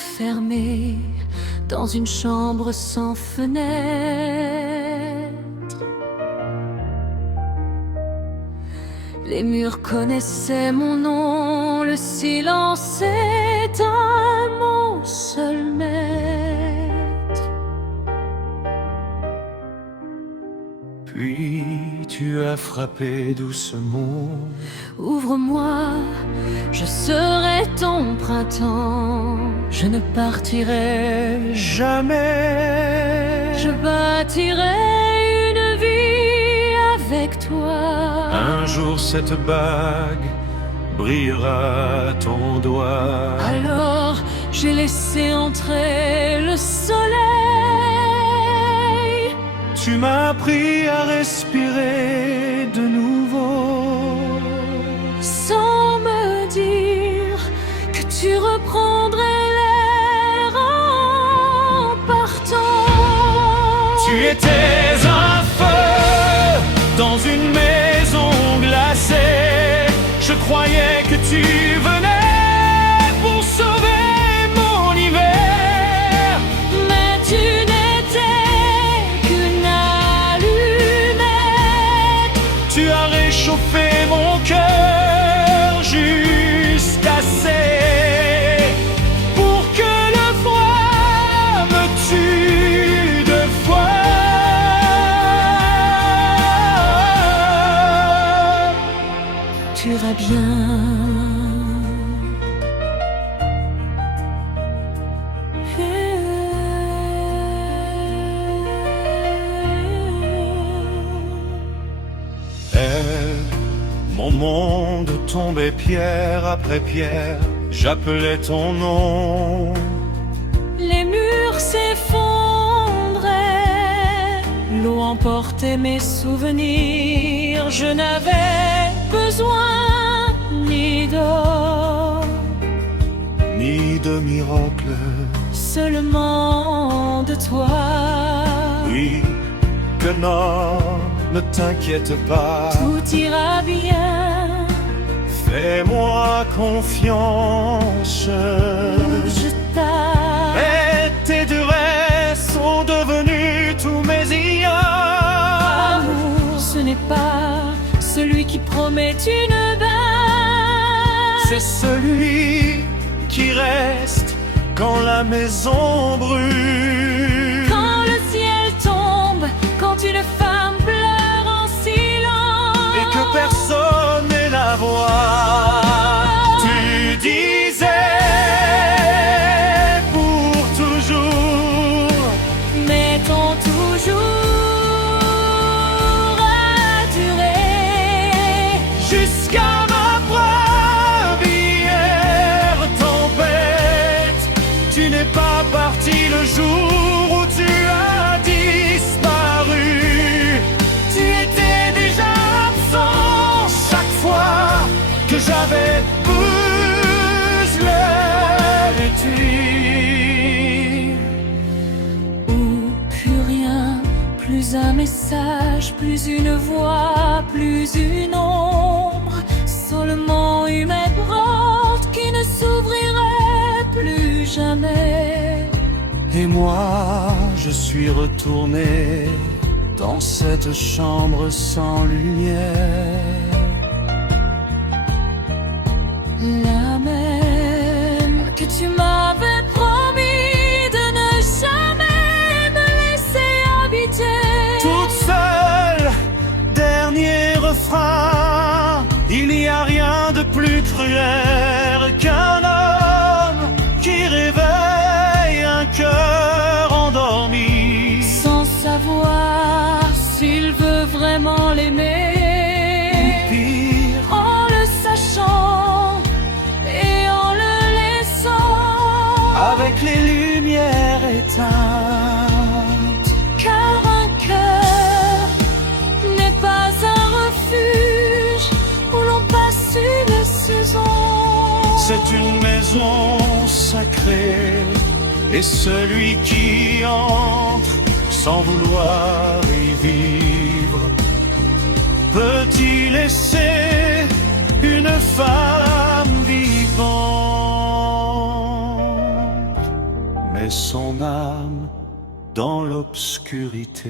enfermé dans une chambre sans fenêtre. Les murs connaissaient mon nom, le silence est mon seul maître. Puis tu as frappé doucement. Ouvre-moi, je serai ton printemps. Je ne partirai Jamais. Je bâtirai une vie avec toi. Un jour cette bague brillera à ton doigt. Alors j'ai laissé entrer le soleil. Tu m'as appris à respirer de nouveau, Sans me dire que tu reprendrais l'air en partant. Tu étais un feu dans une maison glacée. Je croyais que tu venais pour sauver mon hiver. Mais tu n'étais qu'une allumette. Tu as réchauffé mon cœur jusqu'assez pour que le froid me tue deux fois. Tu vas bien. Mon monde tombait pierre après pierre. J'appelais ton nom. Les murs s'effondraient, l'eau emportait mes souvenirs. Je n'avais besoin ni d'or, Ni de miracle. seulement de toi. Oui, que non, ne t'inquiète pas. Tout ira bien, Fais-moi confiance. je t'aime. Et tes durées sont devenus tous mes ignobles. Amour, ce n'est pas celui qui promet une bague. C'est celui qui reste quand la maison brûle. Quand le ciel tombe, quand une femme pleure en silence Et que personne n'est la voix. Tu disais pour toujours. mettons toujours à durer. Jusqu'à ma première tempête. Tu n'es pas parti le jour où tu as disparu. Tu étais déjà absent chaque fois que j'avais besoin de toi. Ou plus rien, plus un message, plus une voix, plus une ombre. Seulement une porte qui ne s'ouvrirait plus jamais. Et moi, je suis retourné dans cette chambre sans lumière. La même que tu m'avais promis de ne jamais me laisser habiter. Toute seule, dernier refrain. Il n'y a rien de plus cruel qu'un homme qui réveille un cœur endormi. Sans savoir s'il veut vraiment l'aimer. Pire, En le sachant et en le laissant. avec les lumières éteintes. Car un cœur n'est pas un refuge où l'on passe une saison. C'est une maison sacrée. Et celui qui entre sans vouloir y vivre, peut-il laisser une femme vivante? met son âme dans l'obscurité.